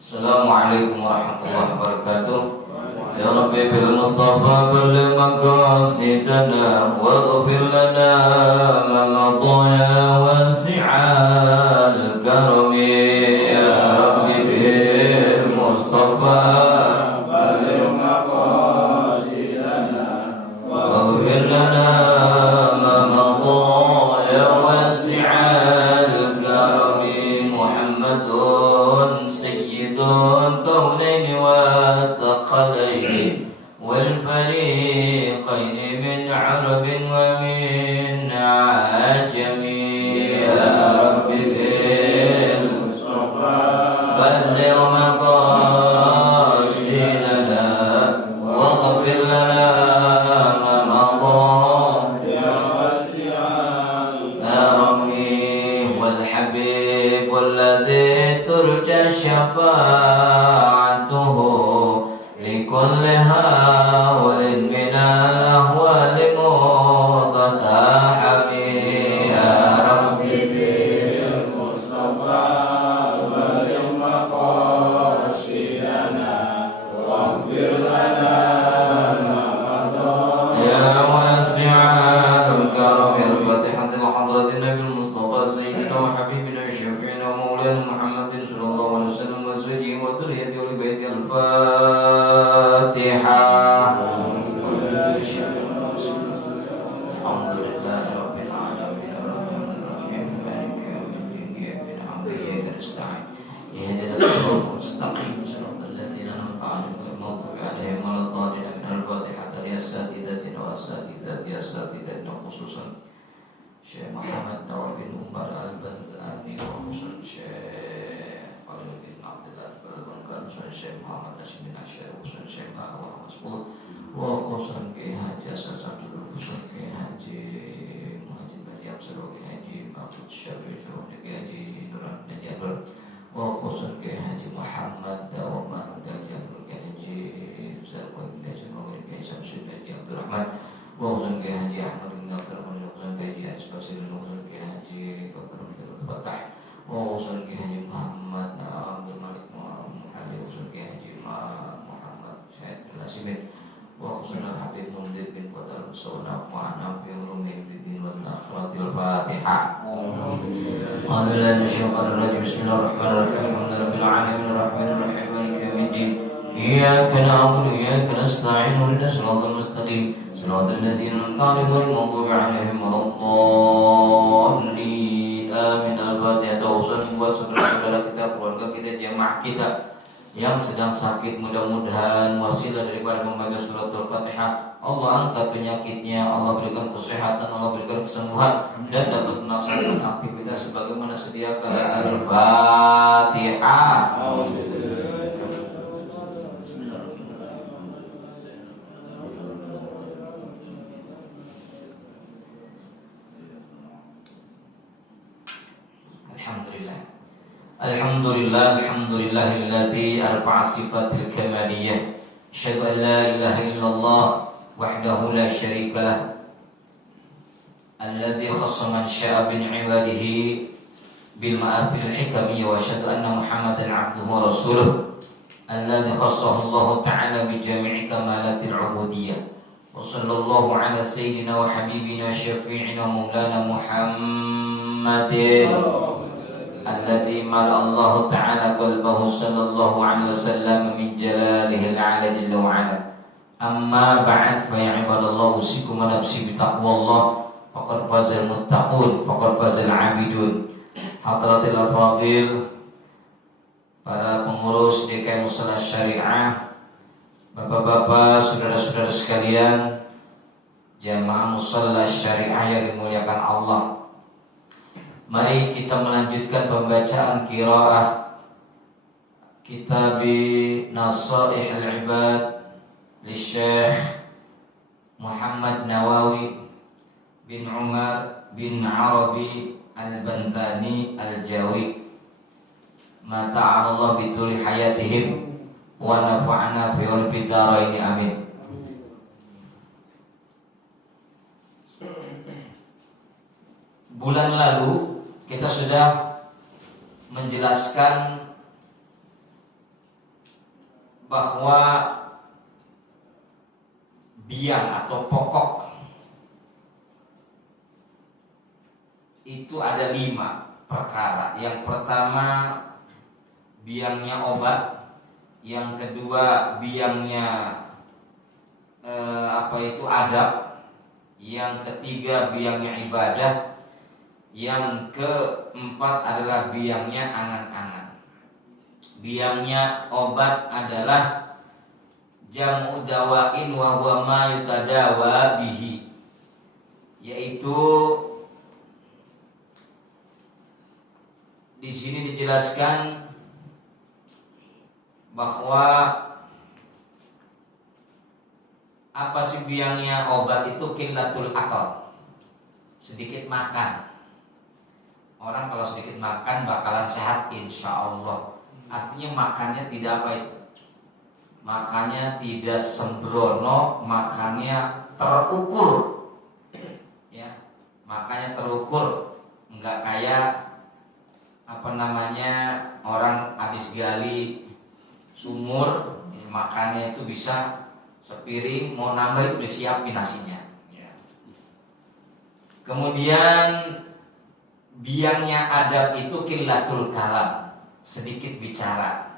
Assalamualaikum warahmatullahi wabarakatuh. Ya Rabbi bil Mustafa balligh maqasidana waghfir lana ma madha wasi'al karami. Ya Rabbi bil Mustafa balligh maqasidana waghfir lana ma madha wasi'al karami. Muhammadun sayyidun kaunaini wa thaqalaini wal fariqaini min arabin wa min ajami. Ya Rabbi bil Mustafa balligh maqasidana waghfir lana ma madha ya wasi'al karami. Wal habib alladhi turja syafa'atuhu likulli hawlin minal ahwali muqtahami. Ya Rabbi bil Mustafa balligh maqasidana waghfir lana ma madha ya wasi'al karami. Al-Fatihah ila hadratin Nabil Mustafa sayyidina wa habibina syafi'ina wa maulana Muhammadin sallallahu alaihi wasallam wa azwajihi wa dhurriyyatihi wa li baiti. Al-Fatihah. Alhamdulillahi rabbil alamin arrahmanir rahim maliki yaumiddin iyyaka na'budu wa iyyaka nasta'in ihdinas siratal mustaqim siratal ladzina an'amta 'alaihim ghairil maghdubi 'alaihim waladdallin. Al-Fatihah li asatidatina wa asatidati asatidatina khususan Syekh Muhammad Nawab bin Umar Al-Bantani wa khususan Syekh Khalid bin Abdullah Al-Bangkan, Syekh Muhammad Nasim bin Asyar, khususan Syekh Muhammad Mas'ud wa khususan Kiai Haji Hasan Samsul, khususan Kiai Haji Muhammad bin Yamsar, Kiai Haji Mahfud Syafi'i, Kiai Haji Nuran Najabur wa khususan Kiai Haji Muhammad Dawamah Dajjal, Kiai Haji Zalqan bin Haji Mawlid, Kiai Samsul bin Haji Abdul Rahman wa khususan Kiai Haji Ahmad bin Abdul Rahman, khususan Kiai Haji Asbasir, khususan Kiai Haji Bakar bin Abdul Fatah wa khususan Kiai Haji Muhammad Abdul Malik Muhammad, khususan Kiai Haji Muhammad Syed bin Nasimin wa khususan Habib Mumdid bin Qatar Musawna wa Anam fi ulumi fiddin wal akhirati. Al-Fatihah. Alhamdulillah syaitanir rajim. Bismillahirrahmanirrahim. Alhamdulillahirabbil alamin arrahmanir rahim maliki yaumiddin iyyaka na'budu wa iyyaka nasta'in ihdinas siratal mustaqim siratal ladzina an'amta 'alaihim ghairil maghdubi 'alaihim waladdallin. Amin. Al-Fatihah. Dosen buat saudara-saudara kita, keluarga kita, jamaah kita yang sedang sakit, mudah-mudahan wasilah daripada membaca surat Al-Fatihah Allah angkat penyakitnya, Allah berikan kesehatan, Allah berikan kesembuhan dan dapat melaksanakan aktivitas sebagaimana sedia kala. Al-Fatihah. Alhamdulillah, alhamdulillahilladzi arfa'a sifatil kamaliyah. Asyhadu an la ilaha illallah wahdahu la syarika lah. Alladzi khassa man syaa bin 'ibadihi bil ma'afil hikamiyah wa asyhadu anna Muhammadan 'abduhu wa rasuluh. Alladzi khassahu Allah ta'ala bi jami'i kamalatil 'ubudiyyah. Wa sallallahu 'ala sayyidina wa habibina syafi'ina maulana Muhammadin alladzi mala Allah ta'ala qalbahu sallallahu alaihi wasallam min jalalihi al-'ala jalla wa 'ala. Amma ba'd, fa ya ibadallah, usikum wa nafsi bi taqwallah. Faqad fazal muttaqun, faqad fazal 'abidun. Hadratil afadil, para pengurus DKM Mushalah Syariah, bapak-bapak, saudara-saudara sekalian, jamaah Mushalah Syariah yang dimuliakan Allah. Mari kita melanjutkan pembacaan qiraah kitab Nasaih al-Ibad li Syekh Muhammad Nawawi bin Umar bin Arabi al-Bantani al-Jawi. Ma ta'ala bi tuli hayatihim wa nafa'ana fi al-fidaraini amin. Bulan lalu kita sudah menjelaskan bahwa biang atau pokok itu ada 5 perkara. Yang pertama biangnya obat, yang kedua biangnya adab, yang ketiga biangnya ibadah, yang keempat adalah biangnya angan-angan. Biangnya obat adalah jamu dawain wa huwa ma yutadawa bihi, yaitu di sini dijelaskan bahwa apa sih biangnya obat itu? Qillatul akal, sedikit makan. Orang kalau sedikit makan bakalan sehat insya Allah. Artinya makannya tidak apa itu? Makannya tidak sembrono, makannya terukur. Ya, makannya terukur, enggak kayak orang habis gali sumur, makannya itu bisa sepiring, mau nambah itu disiapin nasinya. Ya. Kemudian biangnya adab itu qillatul kalam, sedikit bicara.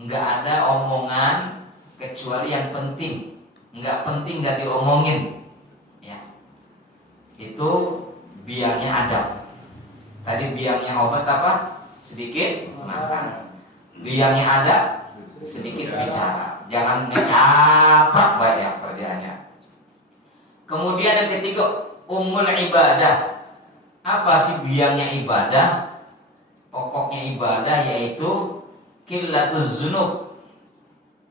Enggak ada omongan kecuali yang penting. Enggak penting enggak diomongin. Ya. Itu biangnya adab. Tadi biangnya obat apa? Sedikit makan. Biangnya adab, sedikit bicara. Jangan ngecaprak baik ya kerjaannya. Kemudian yang ketiga umul ibadah. Apa sih biangnya ibadah? Pokoknya ibadah yaitu qillatuz dzunub,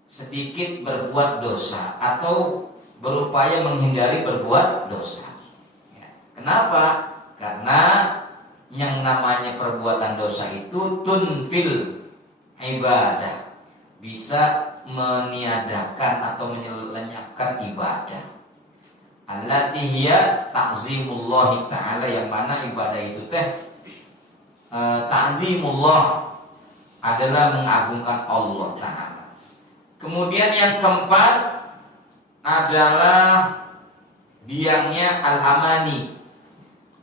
sedikit berbuat dosa atau berupaya menghindari berbuat dosa. Ya. Kenapa? Karena yang namanya perbuatan dosa itu tunfil ibadah, bisa meniadakan atau menyelenyapkan ibadah. Allati hiya ta'zimullah ta'ala, yang mana ibadah itu ta'zimullah adalah mengagungkan Allah Ta'ala. Kemudian yang keempat adalah biangnya al-amani,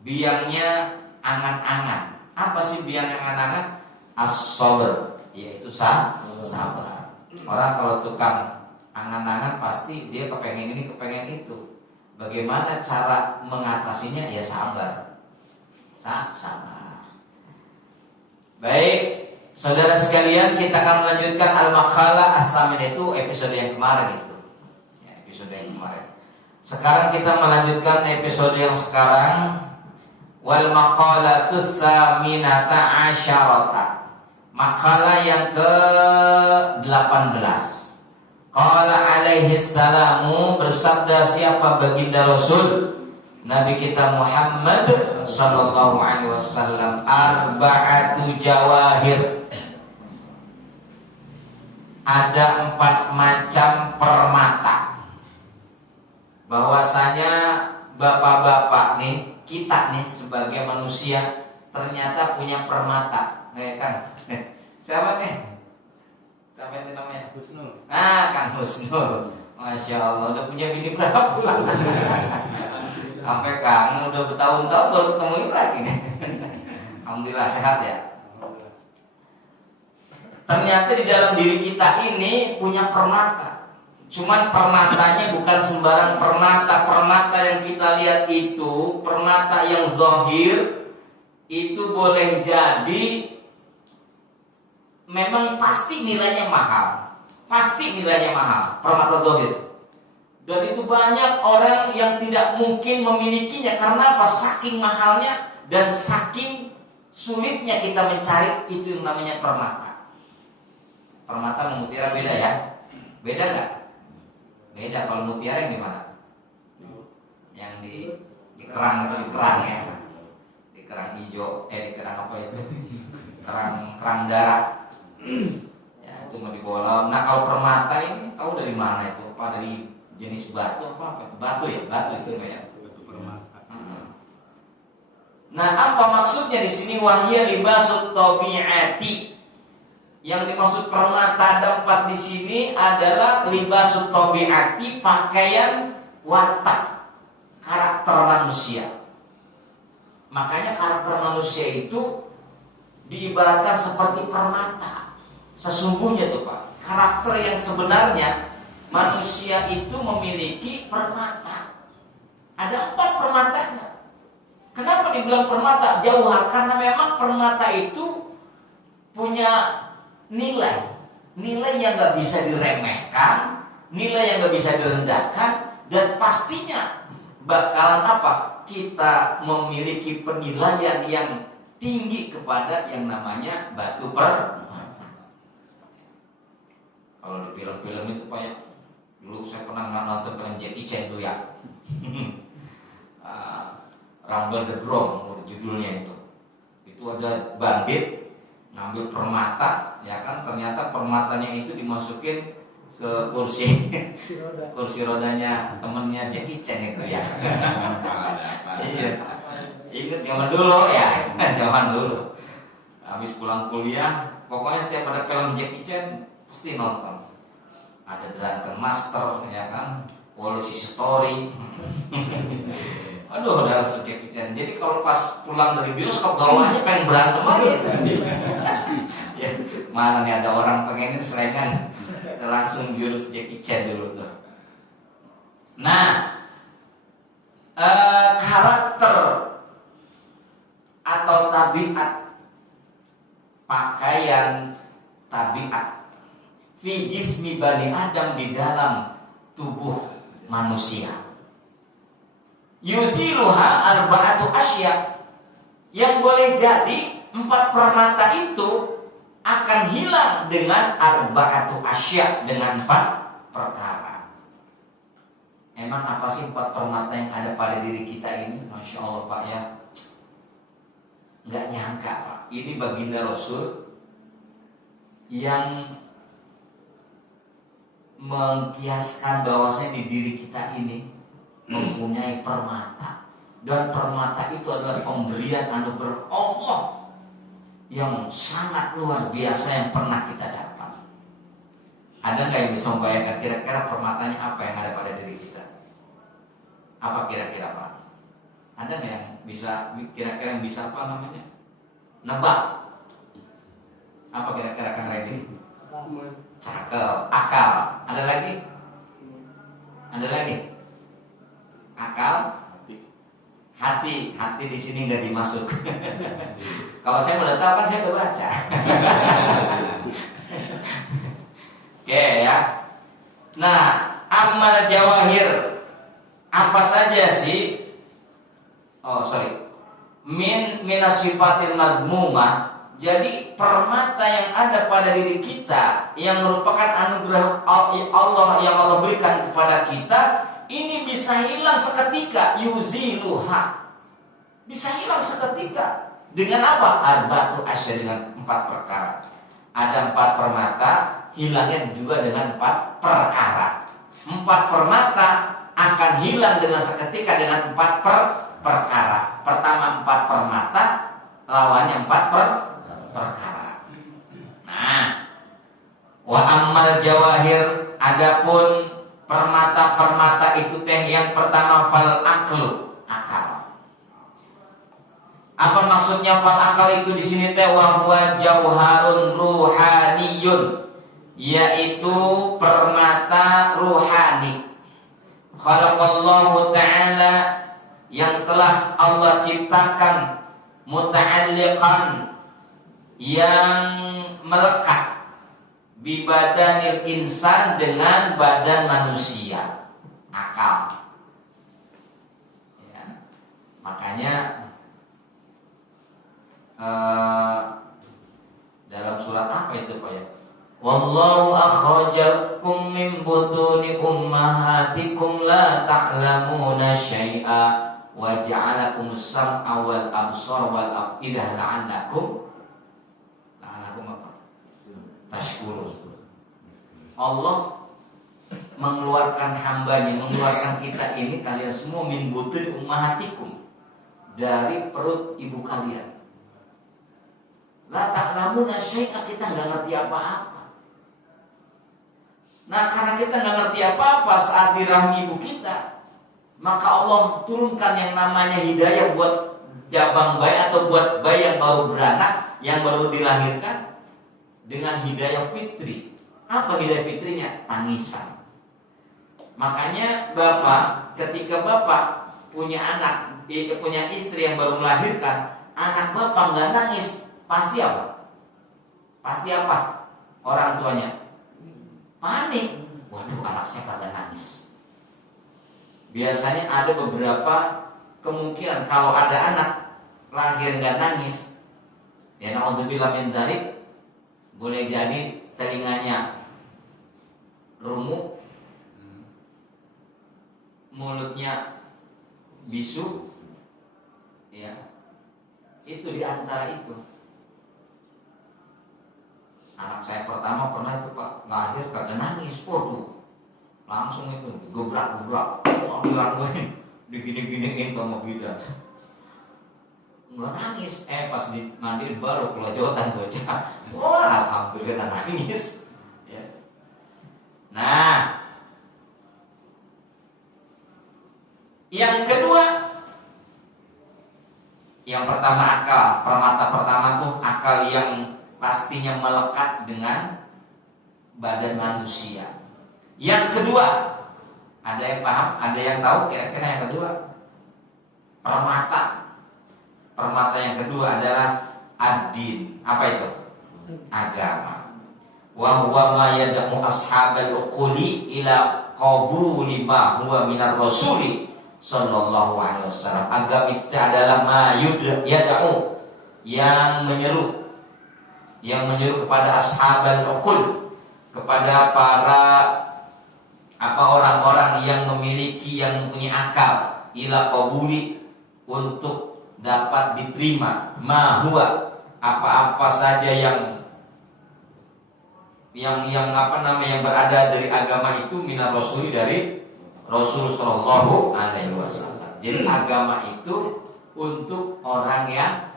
biangnya angan-angan. Apa sih biang angan-angan? As-sabr, yaitu sabar. Orang kalau tukang angan-angan pasti dia kepengen ini, kepengen itu. Bagaimana cara mengatasinya? Ya sabar. Sabar. Baik, saudara sekalian, kita akan melanjutkan al-makhala as-samin, itu episode yang kemarin itu. Ya, episode yang kemarin. Sekarang kita melanjutkan episode yang sekarang. Wal maqalatus saminata asyarata, makalah yang ke-18. Qala alaihi salamu, bersabda siapa? Baginda Rasul Nabi kita Muhammad sallallahu alaihi wasallam, arba'atu jawahir, ada 4 macam permata. Bahwasanya bapak-bapak nih, kita nih sebagai manusia ternyata punya permata. Kan? Siapa nih? Siapa itu namanya? Husnul. Kang Husnul. Masya Allah, udah punya bini berapa? Sampai kangen, udah bertahun-tahun baru ketemu lagi nih. Alhamdulillah sehat ya. Ternyata di dalam diri kita ini punya permata. Cuman permatanya bukan sembarang permata. Permata yang kita lihat itu, permata yang zahir, itu boleh jadi memang pasti nilainya mahal. Pasti nilainya mahal, permata zahir. Dan itu banyak orang yang tidak mungkin memilikinya. Karena apa? Saking mahalnya dan saking sulitnya kita mencari itu yang namanya permata. Permata sama mutiara beda ya? Beda nggak? Beda. Kalau mutiara yang gimana? Yang di kerang atau di kerang ya? Di kerang hijau, di kerang apa itu? Kerang darah. Ya, itu mau dibawa. Nah, kalau permata ini tahu dari mana itu? Apa dari jenis batu apa? Batu ya, batu itu ya. Nah, apa maksudnya di sini? Wahya libasut tabi'ati, Yang dimaksud permata ada 4 di sini adalah libasut tabiati, pakaian watak, karakter manusia. Makanya karakter manusia itu diibaratkan seperti permata. Sesungguhnya tuh Pak, karakter yang sebenarnya manusia itu memiliki permata. Ada 4 permatanya. Kenapa dibilang permata? Jauhar, karena memang permata itu punya nilai yang nggak bisa diremehkan, nilai yang nggak bisa direndahkan, dan pastinya bakalan apa? Kita memiliki penilaian yang tinggi kepada yang namanya batu permata. Kalau di film-film itu Pak ya, dulu saya pernah nonton film Jackie Chan tuh ya, Rumble the Bronx judulnya itu. Itu ada bandit ngambil permata, ya kan? Ternyata permatanya itu dimasukin ke kursi rodanya temennya Jackie Chan itu ya. Iya. Ingat zaman dulu ya, zaman dulu. Habis pulang kuliah, pokoknya setiap ada film Jackie Chan pasti nonton. Ada Drunken Master, ya kan? Policy Story. Aduh, udah Jackie Chan. Jadi kalau pas pulang dari bioskop bawaannya pengen berantem aja. Ya, mana nih ada orang pengen selengan, langsung jurus Jackie Chan dulu tuh. Nah, karakter atau tabiat, pakaian tabiat fi jismi bani Adam, di dalam tubuh manusia. Yusiluha arba'atu asya, yang boleh jadi 4 permata itu akan hilang dengan arba'atu asya, dengan 4 perkara. Emang apa sih 4 permata yang ada pada diri kita ini? Masya Allah Pak ya, nggak nyangka Pak, ini baginda Rasul yang mengkiaskan bahwasanya di diri kita ini mempunyai permata, dan permata itu adalah pemberian anugerah Allah yang sangat luar biasa yang pernah kita dapat. Ada nggak yang bisa membayangkan kira-kira permatanya apa yang ada pada diri kita? Apa kira-kira Pak? Ada nggak yang bisa kira-kira yang bisa apa namanya? Nebak? Apa kira-kira Kang Reddy? Cakep, akal. Ada lagi? Ada lagi? Akal, hati di sini nggak dimasuk. Kalau saya udah tahu kan saya udah baca. Oke ya. Nah, amal jawahir apa saja sih? Minas sifatil madmumah. Jadi permata yang ada pada diri kita yang merupakan anugerah Allah yang Allah berikan kepada kita, ini bisa hilang seketika. Yuziluha, bisa hilang seketika. Dengan apa? Arba'atu asya, dengan 4 perkara. Ada 4 permata, hilangnya juga dengan 4 perkara. 4 permata akan hilang dengan seketika dengan 4 perkara. Pertama 4 permata, lawannya 4 perkara. Nah, wa ammal jawahir, adapun permata-permata itu teh yang pertama fal aklu, akal. Apa maksudnya fal akal itu di sini teh? Wa huwa jauharun ruhaniyun, yaitu permata ruhani. Khalaqallahu ta'ala, yang telah Allah ciptakan, muta'alliqan, yang melekat, bibadanil insan, dengan badan manusia, akal. Ya. Makanya dalam surat apa itu Pak ya? Wallahu akhrajakum min butuni ummahatikum la ta'lamuna syai'a wa ja'alakum sam'a wal absar wal afidah la'annakum tashkurun. Allah mengeluarkan hambanya, mengeluarkan kita ini, kalian semua, min butun ummahatikum, dari perut ibu kalian. La ta'lamuna syai'a, kita nggak ngerti apa-apa. Nah, karena kita nggak ngerti apa-apa saat di rahim ibu kita, maka Allah turunkan yang namanya hidayah buat jabang bayi atau buat bayi yang baru beranak, yang baru dilahirkan, dengan hidayah fitri. Apa hidayah fitrinya? Tangisan. Makanya Bapak, ketika Bapak punya anak, punya istri yang baru melahirkan, anak Bapak nggak nangis, pasti apa? Pasti apa? Orang tuanya panik. Waduh, anak saya kagak nangis. Biasanya ada beberapa kemungkinan kalau ada anak lahir nggak nangis, ya naudzubillah min dzalik, boleh jadi telinganya remuk, mulutnya bisu, ya itu di antara itu. Anak saya pertama pernah itu Pak, lahir kagak nangis, waduh, langsung itu gebrak-gebrak, dilakuin, digini-giniin sama bidan, nggak nangis. Pas dimandiin baru kelojotan bocah, wah alhamdulillah nangis. Ya. Nah, yang kedua, yang pertama akal, permata pertama tuh akal yang pastinya melekat dengan badan manusia. Yang kedua, ada yang paham? Ada yang tahu kira-kira yang kedua? Permata. Permata yang kedua adalah ad-din. Apa itu? Agama. Wa huwa ma yad'u ashabal uquli ila qabuli ma huwa minar rasuli sallallahu alaihi wasallam. Agama itu adalah ma yad'u, yang menyeru kepada ashabal uqul, kepada para orang-orang yang memiliki, yang mempunyai akal, ila qabuli, untuk dapat diterima ma huwa, apa-apa saja yang berada dari agama itu, minar rasuli, dari Rasul sallallahu alaihi wasallam. Jadi agama itu untuk orang yang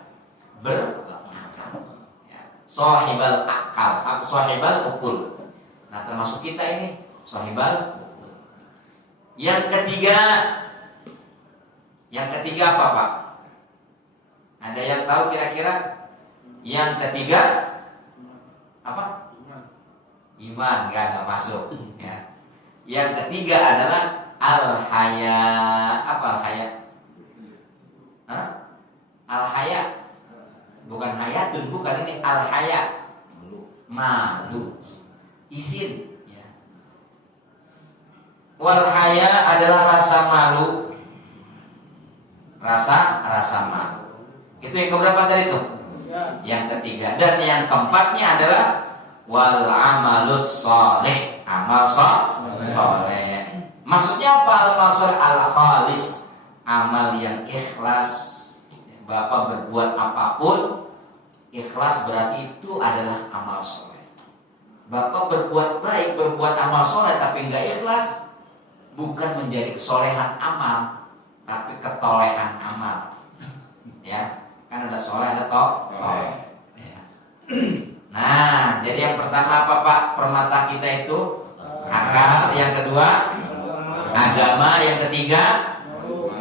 berakal, ya. Sahibal akal, sahibal ukul. Nah, termasuk kita ini sahibal ukul. Yang ketiga apa Pak? Ada yang tahu kira-kira? Yang ketiga apa? Iman, nggak masuk. Ya. Yang ketiga adalah al-haya. Apa al-haya? Al-haya. Bukan hayatun, bukan, ini al-haya. Malu. Isin. Ya. Wal-haya adalah rasa malu. Rasa malu. Itu yang keberapa tadi tuh? Ya. Yang ketiga. Dan yang keempatnya adalah wal amalus sholih, amal sholih. Maksudnya apa amal sholih? Al khalis, amal yang ikhlas. Bapak berbuat apapun ikhlas, berarti itu adalah amal sholih. Bapak berbuat baik, berbuat amal sholih tapi enggak ikhlas, bukan menjadi kesolehan amal, tapi ketolehan amal. Ya, kan ada soleh, ada toleh. Ya. Nah, jadi yang pertama apa Pak? Permata kita itu akal, yang kedua agama, yang ketiga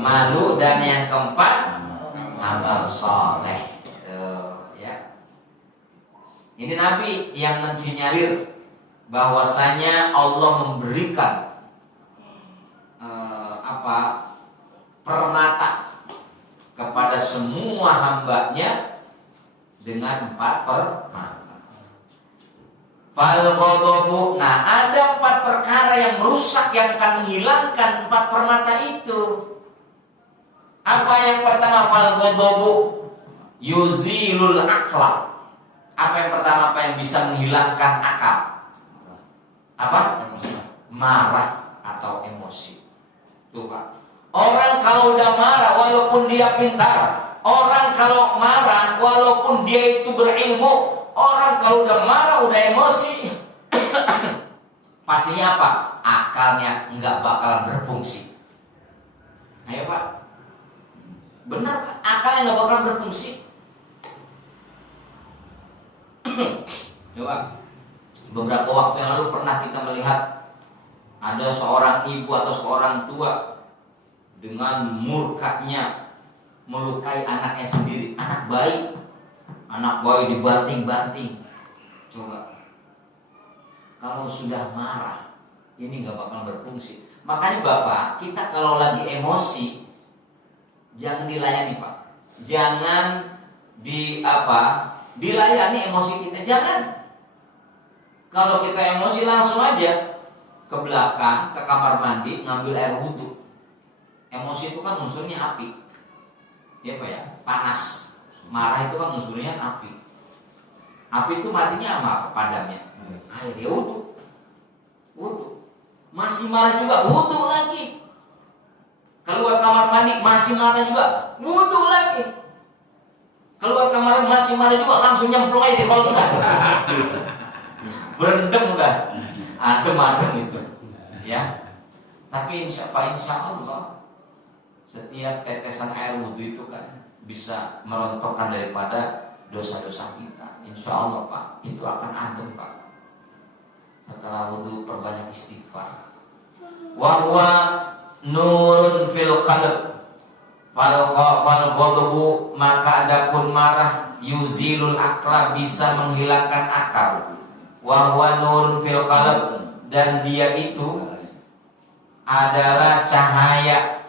malu, dan yang keempat amal soleh. Ya. Ini Nabi yang mensinyalir bahwasanya Allah memberikan permata kepada semua hambanya dengan 4 permata. Fal-ghadabu. Nah, ada 4 perkara yang merusak, yang akan menghilangkan 4 permata itu. Apa yang pertama? Fal-ghadabu yuzilul akla. Apa yang pertama? Apa yang bisa menghilangkan akal? Apa? Marah atau emosi. Tuh Pak. Orang kalau udah marah walaupun dia pintar, orang kalau marah walaupun dia itu berilmu, orang kalau udah marah, udah emosi, pastinya apa? Akalnya nggak bakalan berfungsi. Ayo Pak, benar, akalnya nggak bakalan berfungsi. Coba beberapa waktu yang lalu pernah kita melihat ada seorang ibu atau seorang tua dengan murkanya melukai anaknya sendiri, anak bayi dibanting-banting. Coba kalau sudah marah, ini nggak bakal berfungsi. Makanya Bapak, kita kalau lagi emosi jangan dilayani Pak, jangan dilayani emosi kita, jangan. Kalau kita emosi langsung aja ke belakang, ke kamar mandi, ngambil air wudhu. Emosi itu kan unsurnya api, ya Pak ya, panas. Marah itu kan unsurnya api. Api itu matinya sama apa? Padamnya air, ya wudhu. Masih marah juga, wudhu lagi. Keluar kamar mandi masih marah juga, wudhu lagi. Keluar kamar masih marah juga, langsung nyemplung aja di kolam udah. Berendam udah, adem itu, ya. Tapi insya Allah setiap tetesan air wudhu itu kan bisa merontokkan daripada dosa-dosa kita. Insya Allah Pak, itu akan adem Pak. Setelah wudhu perbanyak istighfar. Wahwa nurun fil qalb fal ghadabu, maka adapun marah yuzilul akla, bisa menghilangkan akal. Wahwa nurun fil qalb, dan dia itu adalah cahaya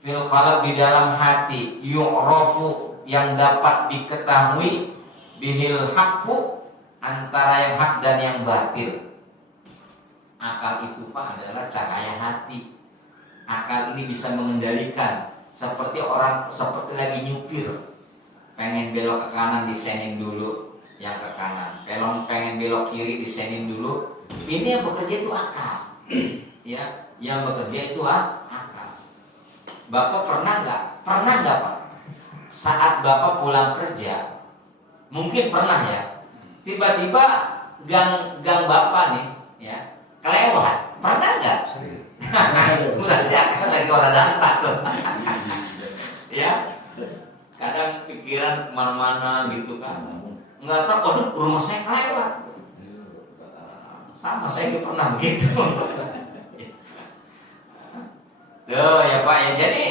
fil qalb, di dalam hati, yu'rafu, yang dapat diketahui, bihil haqqu, antara yang hak dan yang batil. Akal itu Pak adalah cahaya hati. Akal ini bisa mengendalikan, seperti lagi nyupir, pengen belok ke kanan disenin dulu yang ke kanan, pengen belok kiri disenin dulu. Ini yang bekerja itu akal. Ya, yang bekerja itu akal. Bapak pernah nggak Pak, saat Bapak pulang kerja, mungkin pernah ya, tiba-tiba gang Bapak nih ya kelewat, pernah nggak? Udah jangan lagi orang datang tuh. Ya, kadang pikiran kemana-mana gitu kan, nggak tahu, waduh rumah saya kelewat. Sama, saya juga pernah begitu. Tuh ya Pak ya, jadi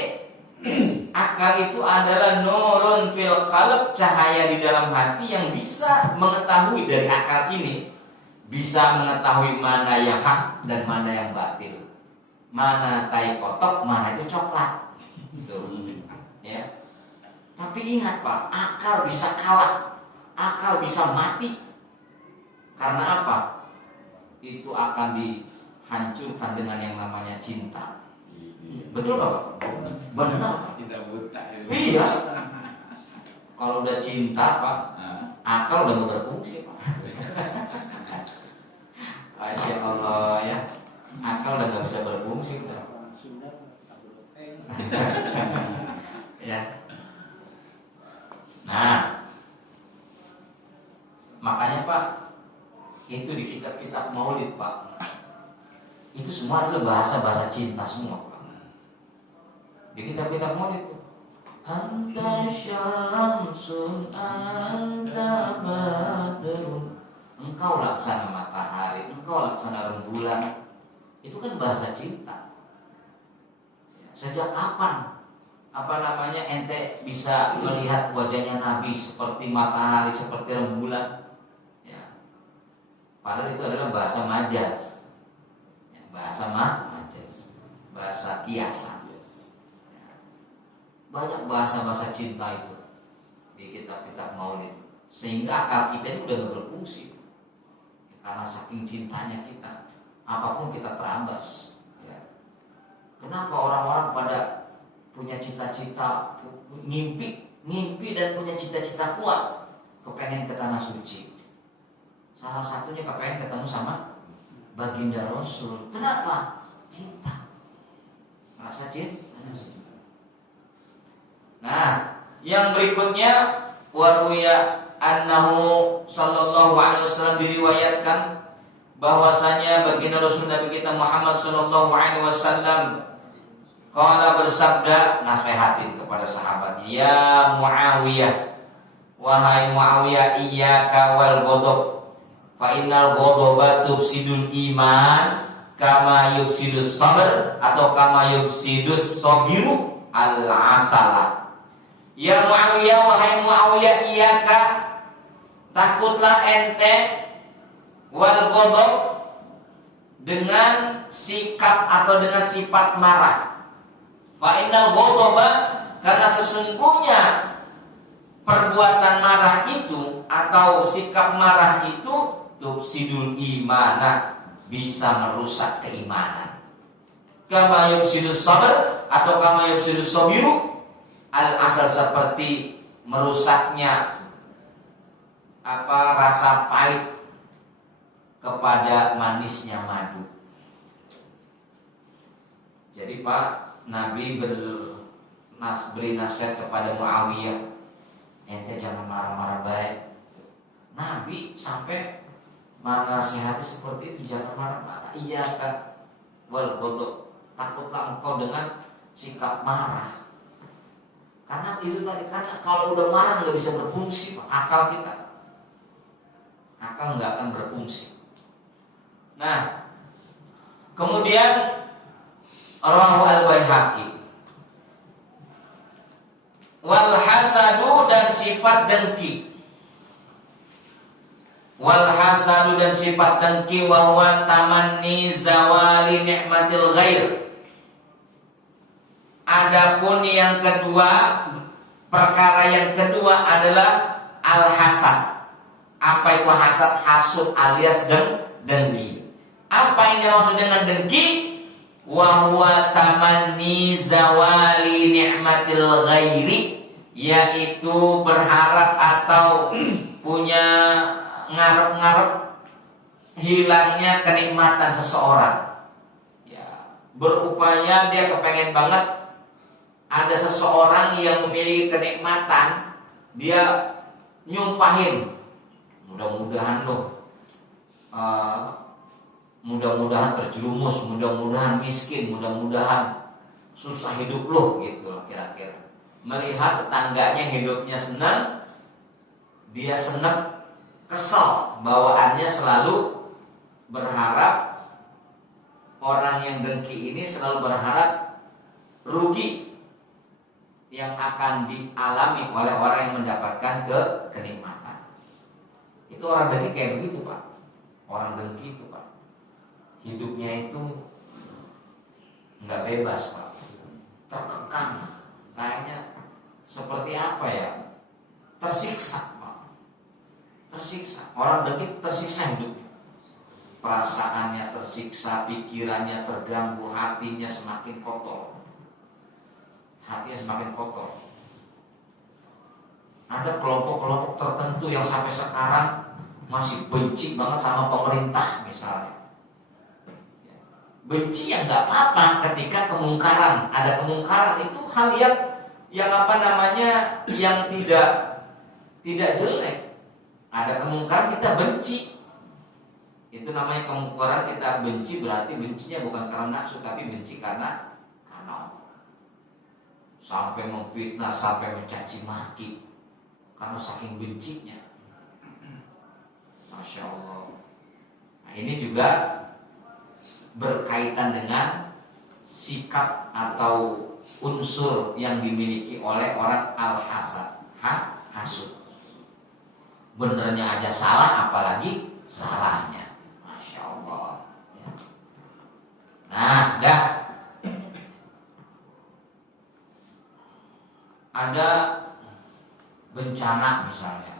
akal itu adalah nurun fil qalb, cahaya di dalam hati yang bisa mengetahui, dari akal ini bisa mengetahui mana yang hak dan mana yang batil, mana tai kotok, mana itu coklat. Tuh. Ya. Tapi ingat Pak, akal bisa kalah, akal bisa mati. Karena apa? Itu akan dihancurkan dengan yang namanya cinta. Betul nggak Pak? Benar. Cinta buta. Iya. Kalau udah cinta Pak, akal udah mau berfungsi Pak. Masya Allah ya, akal udah nggak bisa berfungsi udah. Ya. Nah, makanya Pak, itu di kitab-kitab Maulid Pak, itu semua adalah bahasa cinta semua Pak. Di kitab-kitab Maulid itu, anta syamsun anta badrun, engkau laksana matahari, engkau laksana rembulan. Itu kan bahasa cinta. Sejak kapan ente bisa melihat wajahnya Nabi seperti matahari, seperti rembulan? Ya. Padahal itu adalah bahasa majaz. Ya, bahasa majaz, bahasa kiasan. Ya. Banyak bahasa-bahasa cinta itu di kitab-kitab Maulid, sehingga akal kita ini udah gak berfungsi. Karena saking cintanya kita, apapun kita terambas. Ya. Kenapa orang-orang pada punya cita-cita, ngimpi dan punya cita-cita kuat, kepengen ke tanah suci? Salah satunya kepengen ketemu sama baginda Rasul. Kenapa? Cinta. Rasa cinta. Nah, yang berikutnya, waruya annahu sallallahu alaihi wasallam, diriwayatkan bahwasanya baginda Rasul Nabi kita Muhammad sallallahu alaihi wasallam qala, bersabda, nasihatin kepada sahabatnya, ya Muawiyah, wahai Muawiyah, iyyaka wal ghadab, fa innal ghadaba tufsidul iman kama yufsidus sabr atau kama yufsidus sabiru al asala. Ya Muawiyah, wahai Muawiyah, iyyaka, takutlah ente, wal ghadab, dengan sikap atau dengan sifat marah. Fa innal ghadaba, karena sesungguhnya perbuatan marah itu atau sikap marah itu tufsidul imana, bisa merusak keimanan. Kama yufsidus sabr atau kama yufsidus sabiru al asal, seperti merusaknya rasa pahit kepada manisnya madu. Jadi Pak, Nabi beri nasihat kepada Muawiyah, ente jangan marah-marah baik. Nabi sampai menasihati seperti itu, jangan marah-marah. Iya kan, wal ghadab, takutlah engkau dengan sikap marah. Karena itu tadi, karena kalau udah marah nggak bisa berfungsi, Pak. Akal nggak akan berfungsi. Nah, kemudian rawahu al-Baihaqi, wal hasadu, dan sifat dengki. Wal hasadu, dan sifat dengki, wa huwa tamanni zawali ni'matil ghair. Adapun yang kedua, perkara yang kedua adalah al-hasad. Apa itu hasad? Hasud alias dengki. Apa yang dimaksud dengan dengki? Wa huwa tamanni zawali ni'matil ghairi, yaitu berharap atau punya ngarep-ngarep hilangnya kenikmatan seseorang. Ya, berupaya dia kepengen banget ada seseorang yang memiliki kenikmatan, dia nyumpahin, mudah-mudahan loh, mudah-mudahan terjerumus, mudah-mudahan miskin, mudah-mudahan susah hidup loh, gitu loh kira-kira. Melihat tetangganya hidupnya senang, dia senang, kesal, bawaannya selalu berharap, orang yang dengki ini selalu berharap rugi yang akan dialami oleh orang yang mendapatkan kenikmatan. Itu orang dengki kayak begitu, Pak. Orang dengki itu, Pak, hidupnya itu nggak bebas, Pak, terkekang, kayaknya seperti apa ya, tersiksa, Pak, tersiksa. Orang dengki tersiksa hidupnya, perasaannya tersiksa, pikirannya terganggu, hatinya semakin kotor, Ada kelompok-kelompok tertentu yang sampai sekarang masih benci banget sama pemerintah misalnya. Benci yang nggak apa-apa ketika kemungkaran, ada kemungkaran, itu hal yang yang tidak jelek. Ada kemungkaran kita benci, itu namanya kemungkaran kita benci. Berarti bencinya bukan karena nafsu, tapi benci karena Allah. Sampai memfitnah, sampai mencaci maki karena saking bencinya. Masya Allah. Nah, ini juga berkaitan dengan sikap atau unsur yang dimiliki oleh orang al-hasad, hasud. Benernya aja salah, apalagi salahnya. Masya Allah. Ya. Nah, dah. Ada bencana misalnya.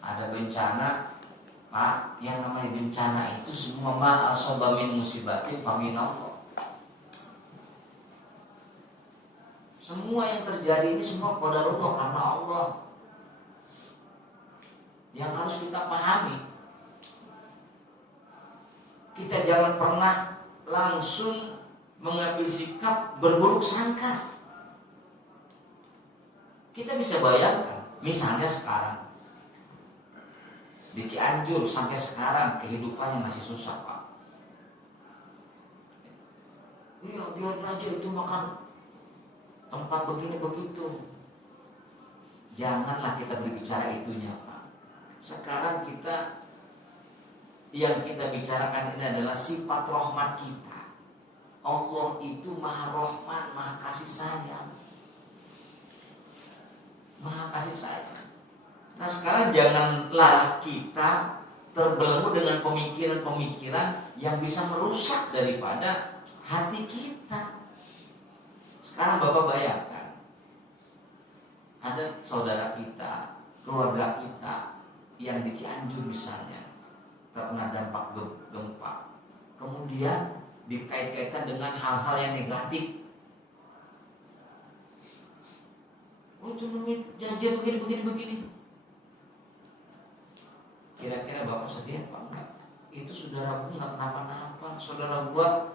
Ada bencana, Pak, yang namanya bencana itu semua ma asaba min musibatin fa min Allah. Semua yang terjadi ini semua qadarullah, karena Allah. Yang harus kita pahami, kita jangan pernah langsung mengambil sikap berburuk sangka. Kita bisa bayangkan, misalnya sekarang di Cianjur sampai sekarang kehidupannya masih susah, Pak. Iya, biar aja itu makan tempat begini begitu. Janganlah kita berbicara itunya, Pak. Sekarang yang kita bicarakan ini adalah sifat rahmat kita. Allah itu Maha Rahman, Maha Kasih Sayang. Maha Kasih Sayang. Nah sekarang janganlah kita terbelenggu dengan pemikiran-pemikiran yang bisa merusak daripada hati kita. Sekarang Bapak bayangkan, ada saudara kita, keluarga kita yang di Cianjur misalnya terkena dampak gempa, kemudian dikait-kaitkan dengan hal-hal yang negatif. Oh itu janji begini. Kira-kira Bapak sedih apa enggak? Itu saudara gua enggak kenapa-napa. Saudara gua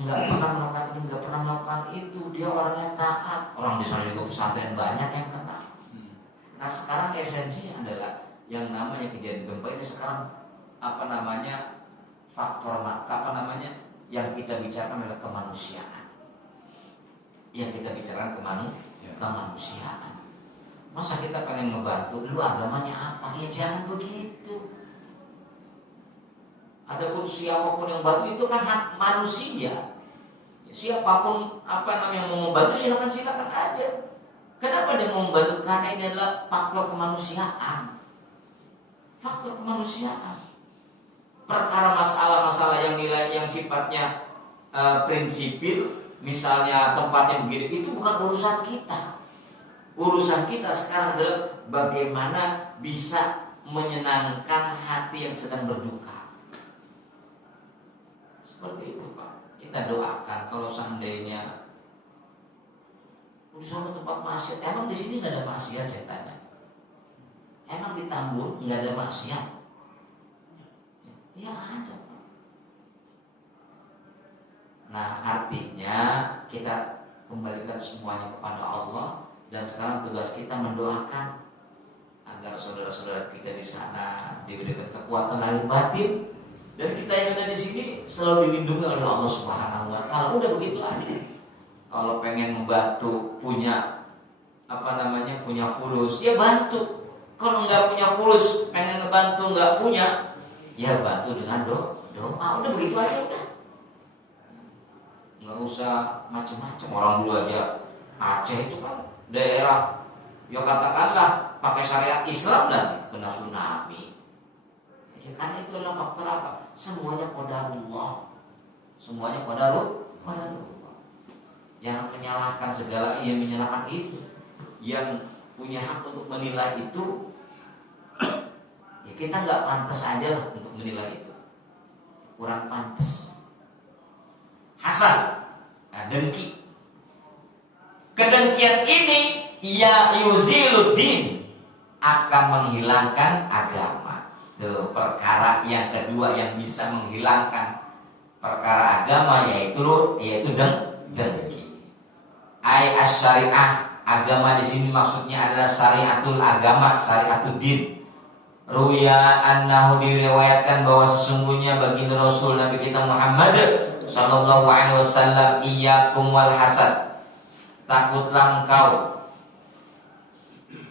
enggak pernah melakukan ini, enggak pernah melakukan itu. Dia orangnya taat. Orang di sana juga pesantren banyak yang kena. Nah sekarang esensinya adalah yang namanya kejadian gempa ini sekarang faktor yang kita bicarakan adalah kemanusiaan. Yang kita bicarakan kemanusiaan. Masa kita pengen ngebantu, lu agamanya apa? Ya jangan begitu. Adapun siapapun yang bantu itu kan hak manusia. Siapapun yang mau membantu silakan aja. Kenapa dia mau membantu? Karena ini adalah faktor kemanusiaan. Faktor kemanusiaan. Perkara masalah-masalah yang sifatnya prinsipil, misalnya tempatnya begini, itu bukan urusan kita. Urusan kita sekarang adalah bagaimana bisa menyenangkan hati yang sedang berduka. Seperti itu Pak. Kita doakan kalau seandainya di sana tempat maksiat, emang di sini nggak ada maksiat saya tanya. Emang di Tambun nggak ada maksiat? Ya ada Pak. Nah artinya kita kembalikan semuanya kepada Allah. Dan sekarang tugas kita mendoakan agar saudara-saudara kita di sana diberikan kekuatan lahir batin, dan kita yang ada di sini selalu dilindungi oleh Allah Subhanahu wa Ta'ala. Udah begitu aja. Kalau pengen membantu punya fulus, ya bantu. Kalau nggak punya fulus, pengen ngebantu nggak punya, ya bantu dengan doa. Udah begitu aja udah. Nggak usah macam-macam. Orang dulu aja Aceh itu kan daerah, ya katakanlah pakai syariat Islam dan kena tsunami. Ya kan itu adalah faktor apa? Semuanya qadarullah. Semuanya qadarullah. Jangan menyalahkan segala, menyalahkan itu. Yang punya hak untuk menilai itu, ya kita nggak pantas aja lah untuk menilai itu. Kurang pantas. Hasad, dengki. Kedengkian ini yuziluddin, akan menghilangkan agama. Itu perkara yang kedua yang bisa menghilangkan perkara agama, yaitu dengki. Syariah, agama di sini maksudnya adalah syariatul agama, syariatul din. Ruya annahu, diriwayatkan bahwa sesungguhnya baginda Rasul Nabi kita Muhammad sallallahu alaihi wasallam, iyyakum wal hasad, takutlah engkau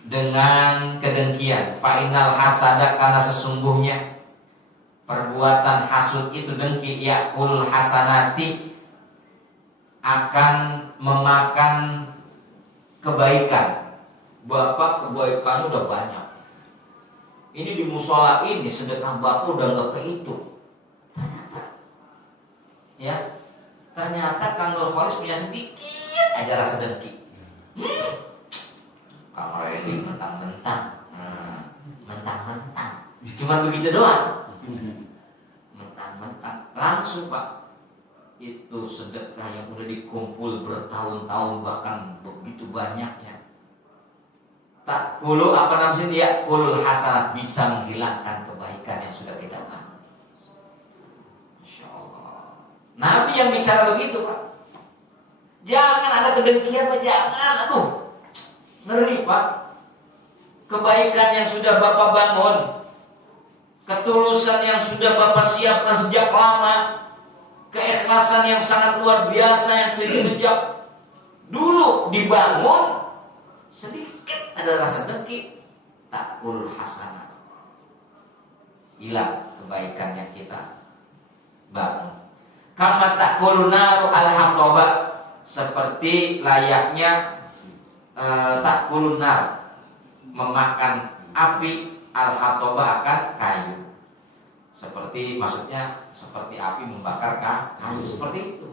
dengan kedengkian. Fa'inal hasada, karena sesungguhnya perbuatan hasud itu dengki, yakul hasanati, akan memakan kebaikan. Bapak kebaikan udah banyak. Ini di musola ini sedekah Bapak udah nggak kehitung. Ternyata Kang Nur Khalis punya sedikit aja rasa dengki. Kang Redi mentang-mentang, cuman begitu doang. Mentang-mentang, langsung Pak. Itu sedekah yang udah dikumpul bertahun-tahun, bahkan begitu banyaknya. Tak kulu dia kulul hasanat, bisa menghilangkan kebaikan yang sudah kita bangun. Masya Allah. Nabi yang bicara begitu Pak. Jangan ada kedengkian Pak, jangan. Ngeri Pak. Kebaikan yang sudah Bapak bangun, ketulusan yang sudah Bapak siapkan sejak lama, keikhlasan yang sangat luar biasa yang sejak dulu dibangun, sedikit ada rasa dengki, takul hasanah, hilang kebaikan yang kita bangun. Kama takul naru al-haqaba, seperti layaknya takul nar, memakan api, al-haqaba akan kayu. Seperti maksudnya seperti api membakar kayu, seperti itu.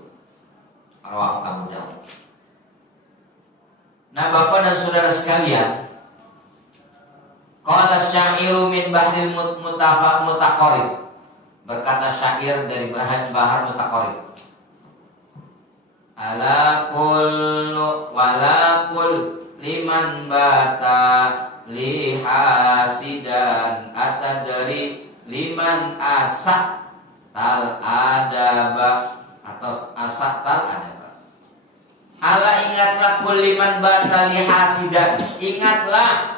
Rawahu Abu Dawud. Nah, Bapak dan saudara sekalian, qala syairu min bahril mutaqarrib, berkata syair dari bahar mutaqarrib, ala kullu wala kull liman bata li hasidan atadri liman asak tal adaba, atau asak tal adaba. Ala ingatlah kulliman batali hasidan, ingatlah,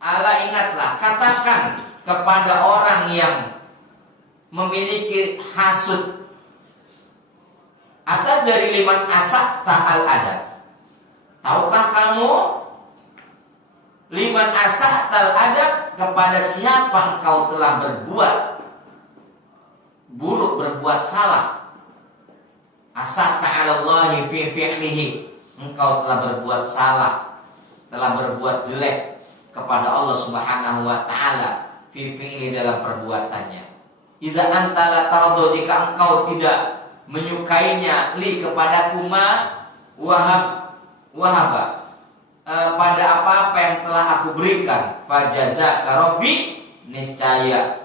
ala ingatlah, katakan kepada orang yang memiliki hasud, atau dari liman asak ta'al adab. Tahukah kamu liman asak ta'al adab, kepada siapa engkau telah berbuat buruk, berbuat salah. Asa ta'alallahi fi fi'lihi, engkau telah berbuat salah, telah berbuat jelek kepada Allah Subhanahu wa ta'ala, fi fi'li, dalam perbuatannya. Idza anta la tardo, jika engkau tidak menyukainya, li kepadaku ma wahaba, pada apa-apa yang telah aku berikan, fajazaka rabbi, niscaya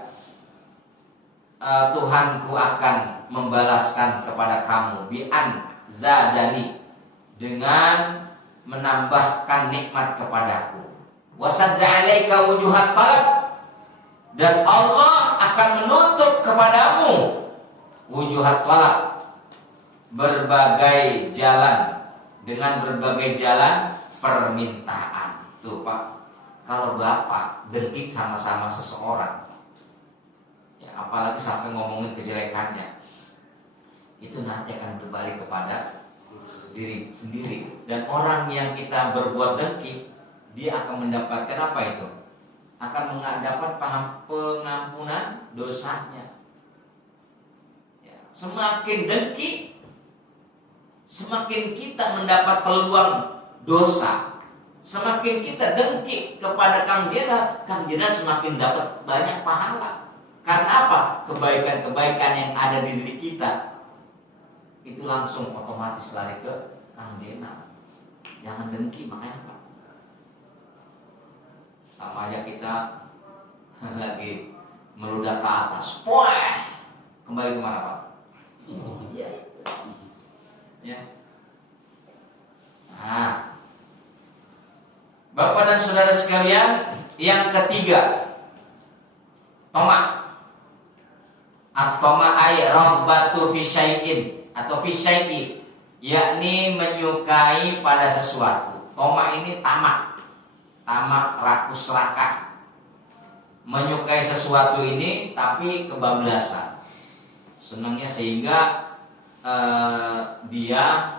Tuhanku akan membalaskan kepada kamu, bi'an zadani, dengan menambahkan nikmat kepadaku, wasadda alaika wujuhat talab, dan Allah akan menutup kepadamu wujuhat talab, berbagai jalan, dengan berbagai jalan permintaan. Tuh Pak, kalau Bapak dengki sama-sama seseorang, ya, apalagi sampai ngomongin kejelekannya, itu nanti akan berbalik kepada diri sendiri. Dan orang yang kita berbuat dengki, dia akan mendapatkan apa itu? Akan mendapat pengampunan dosanya. Ya, semakin dengki, semakin kita mendapat peluang dosa. Semakin kita dengki kepada Kang Jena semakin dapat banyak pahala. Karena apa? Kebaikan-kebaikan yang ada di diri kita itu langsung otomatis lari ke Kang Jena. Jangan dengki, makanya Pak. Sama aja kita lagi meludah ke atas, kembali kemana Pak? Iya itu. Ya. Nah, Bapak dan saudara sekalian, yang ketiga, toma. At-toma ay rabbatu fi syai'in, atau fi syai'i, yakni menyukai pada sesuatu. Toma ini tamak, rakus, serakah. Menyukai sesuatu ini tapi kebablasan, senangnya sehingga dia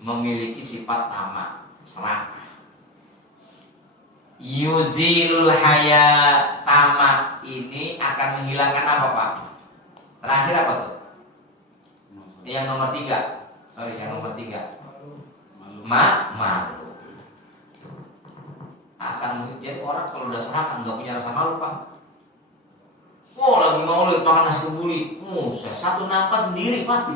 memiliki sifat tamak, serakah. Yuzilul haya, tamak ini akan menghilangkan apa Pak? Terakhir apa tuh? Yang nomor 3. Yang nomor 3. Malu. Akan jadi orang kalau udah serakah nggak punya rasa malu Pak. Lagi maulid makan nasi kebuli, satu nafas sendiri Pak.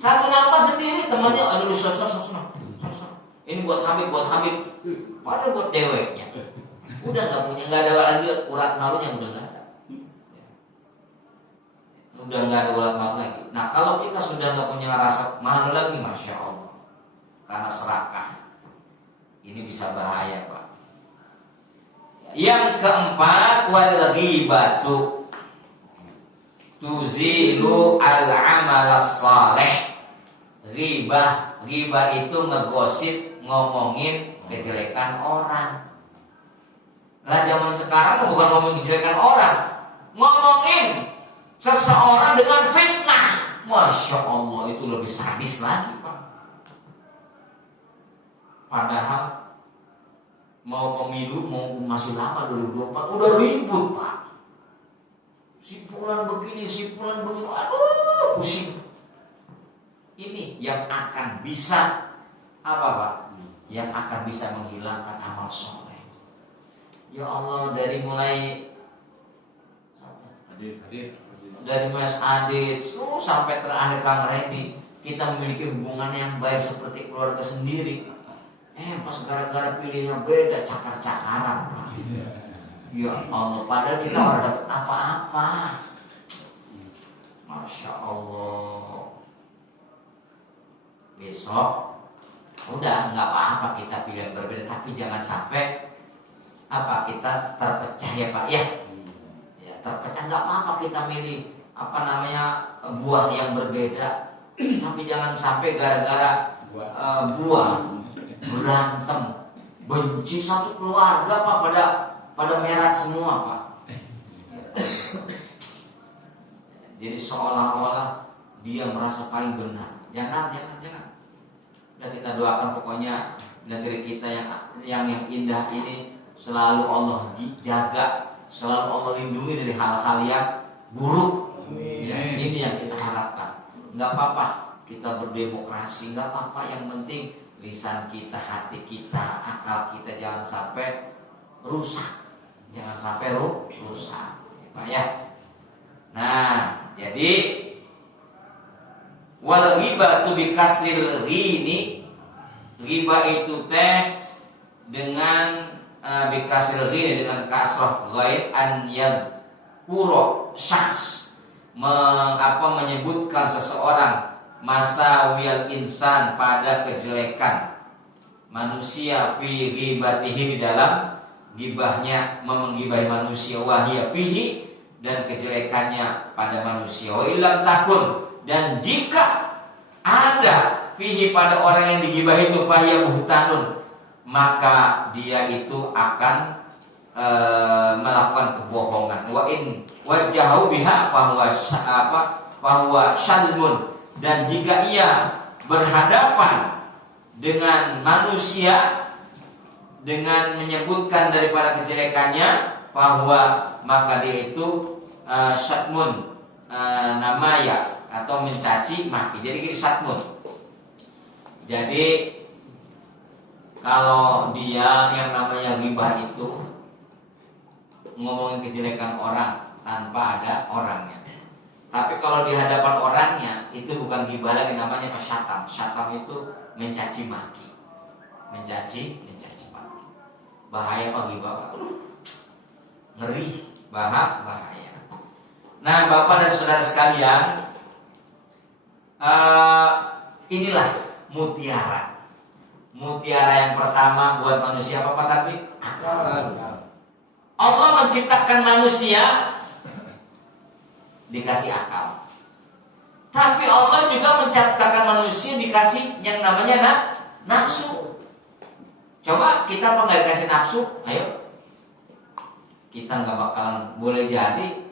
Satu nafas sendiri, temannya aduh sosok. Ini buat Habib. Padahal buat deweknya. Udah nggak ada lagi urat malunya, udah nggak ada. Udah nggak ada urat malu lagi. Nah kalau kita sudah nggak punya rasa malu lagi, masya Allah, karena serakah, ini bisa bahaya Pak. Yang keempat, wal ghibatu tuzilu al-amal as-salih. Ghibah itu ngegosip, ngomongin kejelekan orang. Lah zaman sekarang bukan ngomongin kejelekan orang, ngomongin seseorang dengan fitnah. Masya Allah, itu lebih sadis lagi Pak. Padahal mau pemilu, mau masih lama 2024, udah ribut Pak. Simpulan begini, simpulan begitu, aduh pusing. Ini yang akan bisa apa Pak? Yang akan bisa menghilangkan amal soleh. Ya Allah, dari mulai Mas Adit sampai terakhir Kang Redi, kita memiliki hubungan yang baik seperti keluarga sendiri. Pas gara-gara pilihnya beda, cakar-cakaran. Ya Allah, padahal kita nggak dapat apa-apa. Masya Allah. Besok udah nggak apa-apa kita pilih yang berbeda, tapi jangan sampai kita terpecah ya Pak ya. Ya terpecah, nggak apa-apa kita milih buah yang berbeda, tapi jangan sampai gara-gara buah berantem, benci satu keluarga Pak, pada merat semua Pak. Jadi seolah-olah dia merasa paling benar. Jangan. Udah kita doakan pokoknya negeri kita yang indah ini selalu Allah jaga, selalu Allah lindungi dari hal-hal yang buruk. Ya, ini yang kita harapkan. Nggak apa-apa kita berdemokrasi, nggak apa-apa, yang penting lisan kita, hati kita, akal kita jangan sampai rusak. Jangan sampai rusak, Pak ya. Nah, jadi wal ghibatu bi kasril ghini, ghibah itu teh dengan bi kasril ghini, dengan kasrah ghaib, an yadhkura syakhs, menyebutkan seseorang, masa wil insan, pada kejelekan manusia, fi ghibatihi, di dalam gibahnya, menggibahi manusia, wahia fihi, dan kejelekannya pada manusia, wa ilam takun, dan jika ada fihi, pada orang yang digibahi itu, fahya buhtanun, maka dia itu akan melakukan kebohongan. Wa in wajahu biha fahuwa syalmun, dan jika ia berhadapan dengan manusia dengan menyebutkan daripada kejelekannya, bahwa maka dia itu syatmun, namaya, atau mencaci maki. Jadi syatmun. Jadi kalau dia yang namanya ghibah itu ngomongin kejelekan orang tanpa ada orangnya. Tapi kalau di hadapan orangnya itu bukan ghibah lagi, namanya syatam. Syatam itu mencaci maki. Mencaci maki. Bahaya kalau ghibah, Pak. Ngeri, bahaya. Nah, Bapak dan saudara sekalian, inilah mutiara. Mutiara yang pertama buat manusia apa tadi? Akal. Allah menciptakan manusia dikasih akal. Tapi Allah juga menciptakan manusia dikasih yang namanya nafsu. Coba kita apa nggak dikasih nafsu? Ayo. Kita nggak bakalan boleh jadi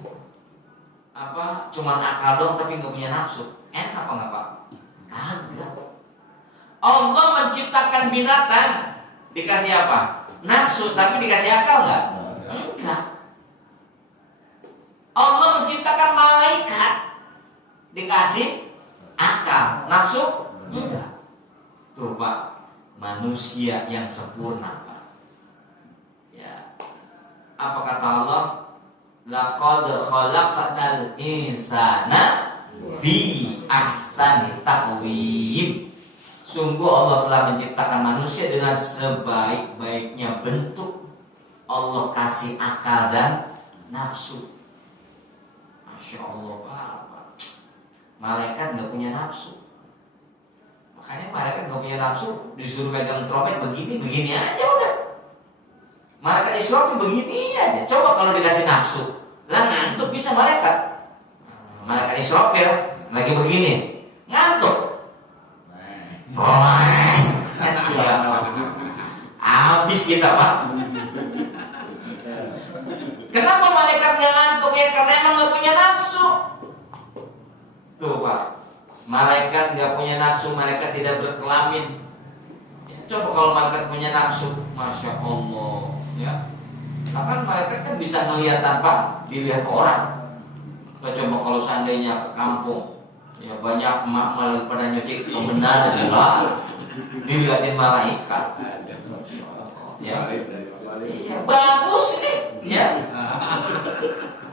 cuman akal dong tapi nggak punya nafsu. Enak apa nggak Pak? Kagak. Allah menciptakan binatang dikasih apa? Nafsu, tapi dikasih akal nggak? Enggak. Allah menciptakan malaikat dikasih akal, nafsu? Enggak. Tuh Pak, manusia yang sempurna Pak. Ya. Apa kata Allah? Laqad khalaqnal insana fi ahsani taqwim. Sungguh Allah telah menciptakan manusia dengan sebaik-baiknya bentuk. Allah kasih akal dan nafsu. Masya Allah Pak. Malaikat gak punya nafsu. Makanya malaikat gak punya nafsu, disuruh pegang trompet begini aja udah. Malaikat Israfil begini aja. Coba kalau dikasih nafsu, lah ngantuk bisa malaikat. Malaikat Israfil lagi begini, ngantuk. Habis kita Pak. Kenapa malaikat nggak ngantuk? Ya karena emang nggak punya nafsu. Tuh Pak, malaikat nggak punya nafsu, malaikat tidak berkelamin. Ya. Coba kalau malaikat punya nafsu, masya Allah, ya. Bahkan malaikat kan bisa ngelihat tanpa dilihat orang. Coba kalau seandainya ke kampung, ya banyak emak malah pada nyuci kebenaran dilihatin malaikat. Ya, iya, bagus nih, ya.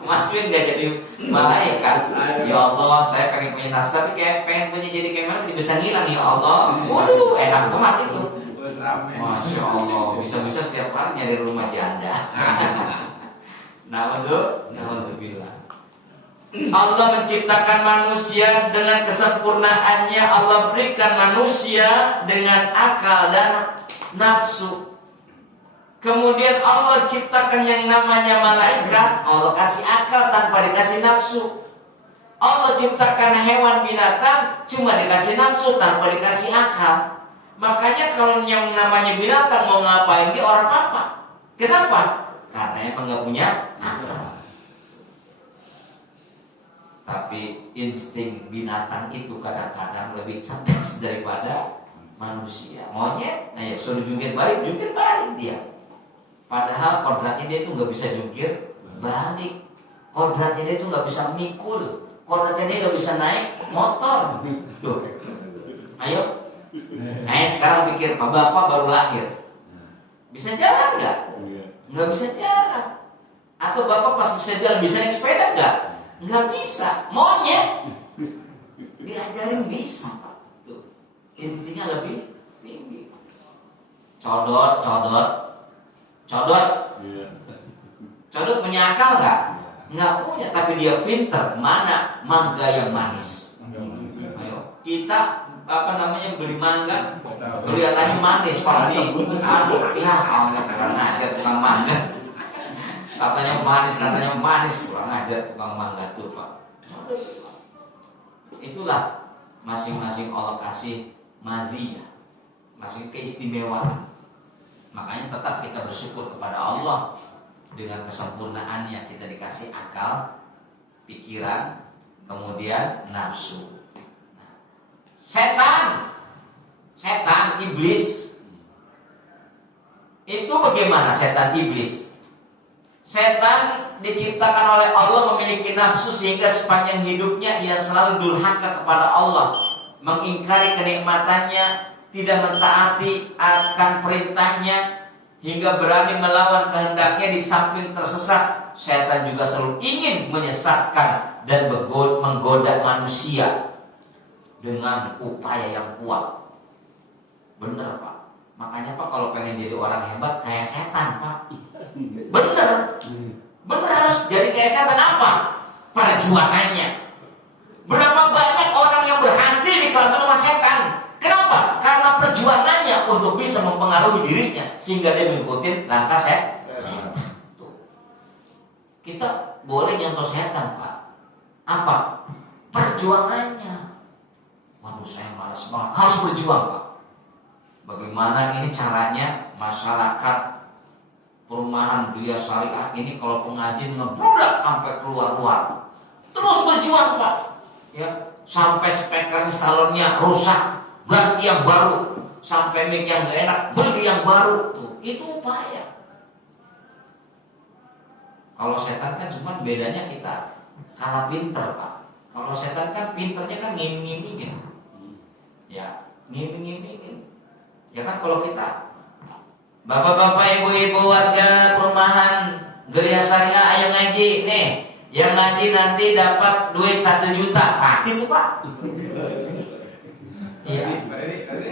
Masih nggak jadi malaikat. Ya Allah, saya pengen punya nafsu, tapi kayak pengen punya jadi kayak malaikat bisa ngilang ya Allah. Waduh, enak banget itu. Masya Allah, bisa-bisa setiap hari nyari rumah janda. Alhamdulillah. Allah menciptakan manusia dengan kesempurnaannya. Allah berikan manusia dengan akal dan nafsu. Kemudian Allah ciptakan yang namanya malaikat. Allah kasih akal tanpa dikasih nafsu. Allah ciptakan hewan binatang cuma dikasih nafsu tanpa dikasih akal. Makanya kalau yang namanya binatang mau ngapain dia orang apa? Kenapa? Karena emang nggak punya akal. Tapi insting binatang itu kadang-kadang lebih cerdas daripada manusia. Monyet, ayo suruh jungkir balik dia. Padahal kodratnya dia itu nggak bisa jungkir balik. Kodratnya dia itu nggak bisa mikul. Kodratnya dia nggak bisa naik motor. Tuh, ayo. Sekarang pikir, bapak baru lahir, bisa jalan nggak? Nggak bisa jalan. Atau bapak pas bisa jalan bisa naik sepeda nggak? Nggak bisa. Monyet diajarin bisa, Pak. Tuh, intinya lebih tinggi. Codot. Codot punya akal nggak? Nggak punya, tapi dia pinter. Mana mangga yang manis? Ayo, kita beli mangga, kelihatannya manis pasti. Ya Allah, kurang ajar tukang mangga. Katanya manis, kurang ajar tukang mangga tuh, Pak. Itulah masing-masing Allah kasih maziyah, masing keistimewaan. Makanya tetap kita bersyukur kepada Allah dengan kesempurnaannya. Kita dikasih akal, pikiran, kemudian nafsu. Setan, iblis. Itu bagaimana setan iblis? Setan diciptakan oleh Allah memiliki nafsu sehingga sepanjang hidupnya ia selalu durhaka kepada Allah, mengingkari kenikmatannya, tidak mentaati akan perintahnya, hingga berani melawan kehendaknya. Di samping tersesat, setan juga selalu ingin menyesatkan dan menggoda manusia dengan upaya yang kuat. Bener, Pak. Makanya Pak kalau pengen jadi orang hebat kayak setan, Pak. Bener harus jadi kayak setan. Apa? Perjuangannya. Berapa banyak orang yang berhasil di kalangan sama setan? Kenapa? Karena perjuangannya untuk bisa mempengaruhi dirinya sehingga dia mengikuti langkah setan. Kita boleh nyentuh setan, Pak. Apa? Perjuangannya. Waduh, saya malas banget. Harus berjuang, Pak. Bagaimana ini caranya masyarakat perumahan Gria Syariah ini kalau pengajian ngebludak sampai keluar-luar. Terus berjuang, Pak. Ya, sampai speakernya salonnya rusak, ganti yang baru. Sampai mic yang gak enak, beli yang baru. Tuh, itu upaya. Kalau setan kan cuma bedanya kita kalah pinter, Pak. Kalau setan kan pinternya kan ngiming-ngimingin. Ya, ngiming-ngimingin. Ya kan kalau kita bapak-bapak, ibu-ibu warga perumahan Gria Syariah ayo ngaji nih. Yang ngaji nanti dapat duit 1 juta. Pasti tuh, Pak. Iya.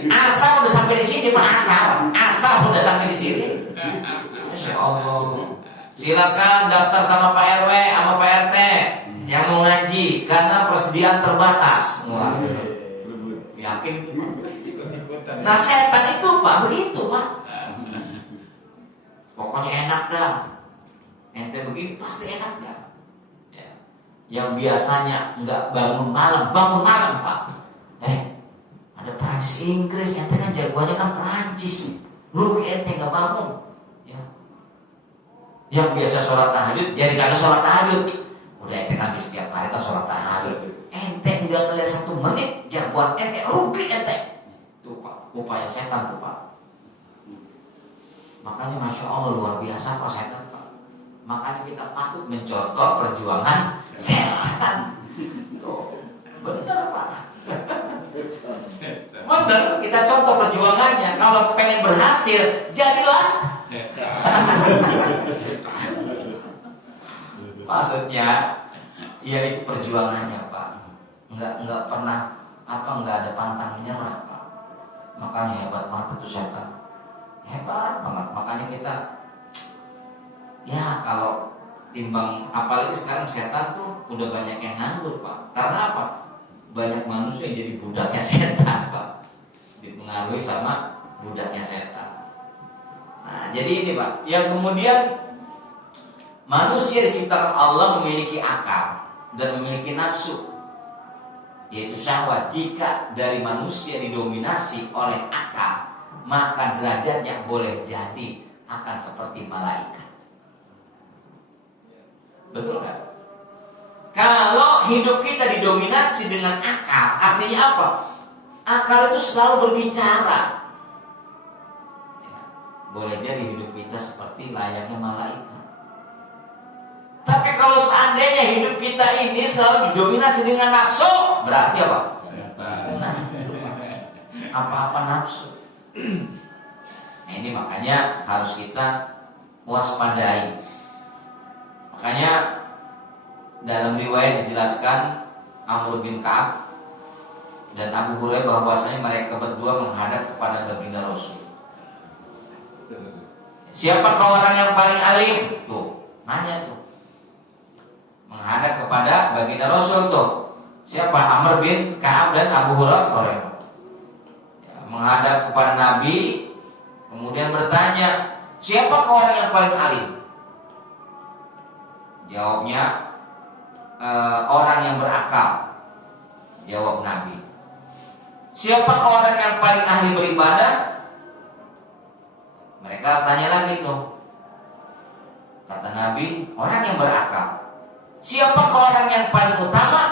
Asal udah sampai di sini, Pak. Asal udah sampai di sini. Masya Allah. Silakan daftar sama Pak RW, sama Pak RT yang mau ngaji karena persediaan terbatas. Wah. Yakin itu, Pak. Nah, setan itu, Pak, begitu, Pak. Pokoknya enak dah. Ente begini pasti enak dah. Ya. Yang biasanya nggak bangun malam, Pak. Ada Prancis Inggris, ente kan jagoannya kan Prancis. Rugi ente nggak bangun. Ya. Yang biasa sholat tahajud, jadi kagak sholat tahajud. Udah ente kan setiap hari kan sholat tahajud. Ente nggak ngeliat 1 menit jagoan ente, rugi ente. Tuh, Pak, upaya setan tuh, Pak. Makanya Masya Allah luar biasa Pak setan Pak. Makanya kita patut mencontoh perjuangan setan. Tuh, bener Pak. Bener, kita contoh perjuangannya. Kalau pengen berhasil, jadilah maksudnya, ya itu perjuangannya Pak. Enggak pernah enggak ada pantang menyerah Pak. Makanya hebat banget itu setan. Hebat banget. Makanya kita, ya kalau timbang, apalagi sekarang setan tuh udah banyak yang nganggur Pak. Karena apa? Banyak manusia yang jadi budaknya setan Pak. Dipengaruhi sama budaknya setan. Nah jadi ini Pak, yang kemudian manusia diciptakan Allah memiliki akal dan memiliki nafsu, yaitu syahwat. Jika dari manusia didominasi oleh akal, maka derajatnya boleh jadi akan seperti malaikat. Betul kan? Kalau hidup kita didominasi dengan akal, artinya apa? Akal itu selalu berbicara. Boleh jadi hidup kita seperti layaknya malaikat. Tapi kalau seandainya hidup kita ini selalu didominasi dengan nafsu, berarti apa? Nah, itu apa-apa nafsu. Nah, ini makanya harus kita waspadai. Makanya dalam riwayat dijelaskan Amr bin Ka'ab dan Abu Hurairah bahwasanya mereka berdua menghadap kepada baginda Rasul. Siapakah orang yang paling alim? Tuh, nanya tuh. Menghadap kepada baginda Rasul tuh. Siapa? Amr bin Ka'ab dan Abu Hurairah. Ya, menghadap kepada Nabi, kemudian bertanya, siapakah orang yang paling alim? Jawabnya, orang yang berakal. Jawab Nabi. Siapakah orang yang paling ahli beribadah? Mereka tanya lagi tuh. Kata Nabi, orang yang berakal. Siapakah orang yang paling utama?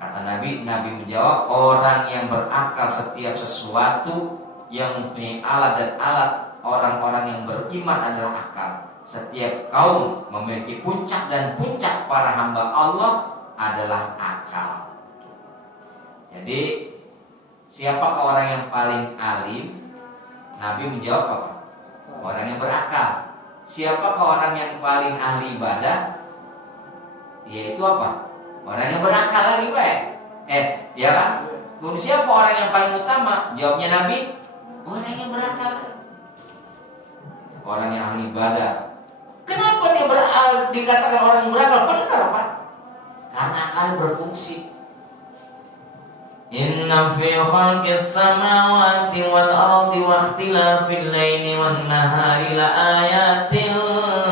Kata Nabi menjawab, orang yang berakal. Setiap sesuatu yang mempunyai alat dan alat orang-orang yang beriman adalah akal. Setiap kaum memiliki puncak, dan puncak para hamba Allah adalah akal. Jadi siapakah orang yang paling alim? Nabi menjawab apa? Orang yang berakal. Siapakah orang yang paling ahli ibadah? Yaitu apa? Orang yang berakal lagi baik. Ya kan? Kemudian siapa orang yang paling utama? Jawabnya Nabi, orang yang berakal. Orang yang ahli ibadah. Kenapa dia dikatakan orang yang berakal? Benar Pak. Karena akal berfungsi. Inna fi khalqis samawati wal ardi wa ikhtilafil laili wan nahari la ayatin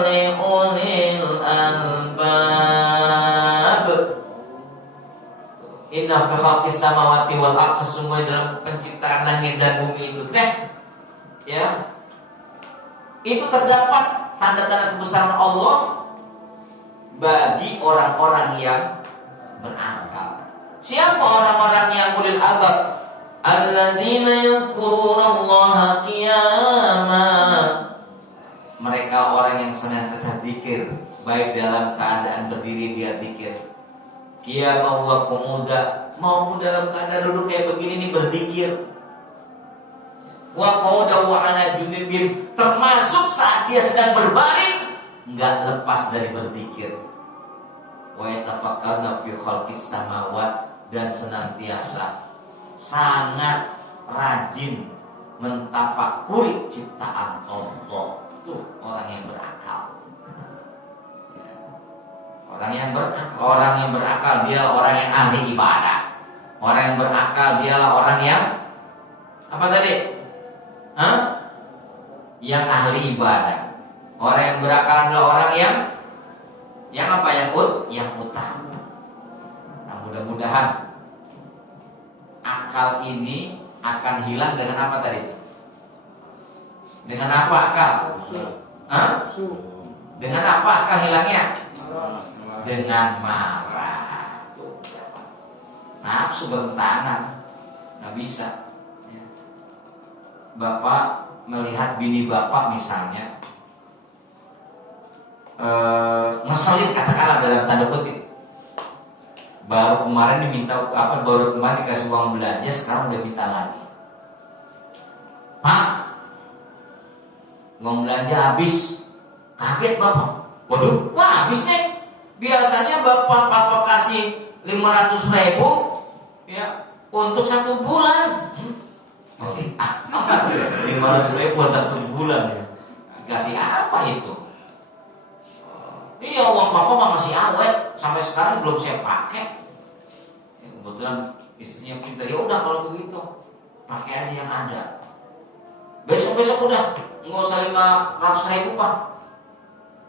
li ulil albab. Inna fi khalqis samawati wal ardi, sesungguhnya dalam penciptaan langit dan bumi itu ya, itu terdapat tanda-tanda kebesaran Allah bagi orang-orang yang berakal. Siapa orang-orang yang ulil albab? Alladzina yadhkurunallaha qiyaman. Mereka orang yang senantiasa zikir, baik dalam keadaan berdiri dia zikir, qiyam wa qu'uda, maupun dalam keadaan duduk kayak begini nih berzikir. Wa qu'uda wa ala junubin, termasuk saat dia sedang berbaring enggak lepas dari berzikir. Wa yatafakkaruna fi khalqis samawati, dan senantiasa sangat rajin mentafakuri ciptaan Allah. Itu orang yang berakal. Orang yang berakal dia orang yang ahli ibadah. Orang yang berakal dialah orang yang apa tadi? Yang ahli ibadah. Orang yang berakal adalah orang yang apa? Yang utama. Nah, mudah-mudahan akal ini akan hilang dengan apa tadi? Dengan apa akal? Dengan apa akal hilangnya? Dengan marah. Tuh, nafsu bertentangan, nggak bisa. Bapak melihat bini bapak misalnya ngeselin, katakanlah dalam tanda kutip, baru kemarin dikasih uang belanja, sekarang udah minta lagi. Pak, uang belanja habis. Kaget bapak. Waduh, kok habis nih? Biasanya bapak kasih 500.000 ya untuk 1 bulan. 500.000 buat 1 bulan ya. Dikasih apa itu? Iya, uang bapak masih awet, sampai sekarang belum saya pakai. Ya, kebetulan istrinya pintar, ya udah kalau begitu pakai aja yang ada. Besok udah nggak usah 500.000 Pak.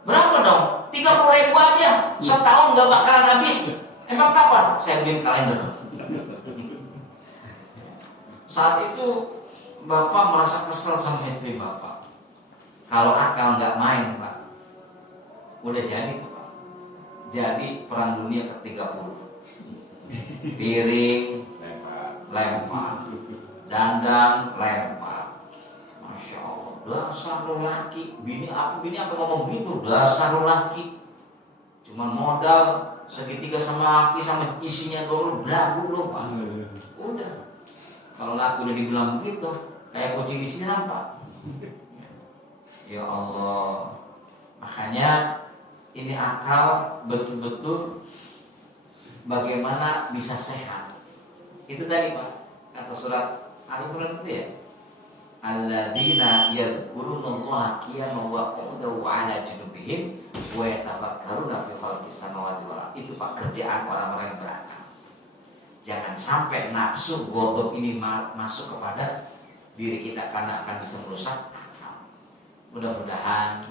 Berapa dong? 30.000 aja. Setahun nggak bakalan habis. Emang kapan? Saya bikin kalender. Saat itu bapak merasa kesel sama istri bapak. Kalau akal nggak main Pak, udah jadi tuh Pak. Jadi perang dunia ke-30. Piring lempar, dandang lempar. Masya Allah, dasar lelaki. Bini apa ngomong gitu? Dasar lelaki. Cuman modal segitiga sama laki sama isinya dulu belagu loh Pak. Udah. Kalau laki udah dibilang begitu, kayak kucing disiram Pak. Ya Allah. Makanya ini akal betul-betul bagaimana bisa sehat. Itu tadi Pak, kata surat Al-Quran itu ya. Alladzina yadhkurunallaha qiyaman wa qu'udan wa 'ala junubihim wa yatafakkaruna fi khalqis samawati wal ardh. Itu Pak kerjaan orang-orang yang berakal. Jangan sampai nafsu ghadab ini masuk kepada diri kita karena akan bisa merusak akal. Mudah-mudahan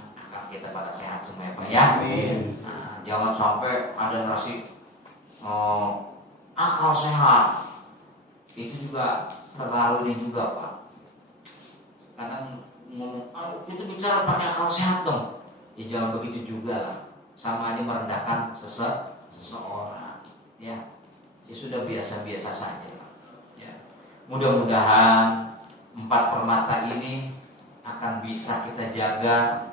kita pada sehat semua ya Pak ya. Amin. Nah, jangan sampai ada nasi akal sehat. Itu juga selalu ini juga Pak. Kadang ngomong, itu bicara pakai akal sehat dong. Ya jangan begitu juga lah. Sama aja merendahkan seseorang. Ya sudah biasa-biasa saja lah. Ya. Mudah-mudahan 4 permata ini akan bisa kita jaga.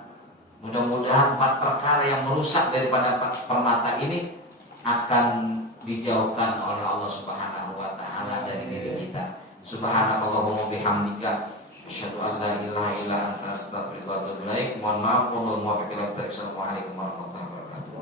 Mudah-mudahan 4 perkara yang merusak daripada 4 permata ini akan dijauhkan oleh Allah Subhanahu wa taala dari diri kita. Subhanakallahumma bihamdika asyhadu an la ilaha illa anta astaghfiruka wa atubu ilaik. Mohon maaf, wassalamualaikum warahmatullahi wabarakatuh.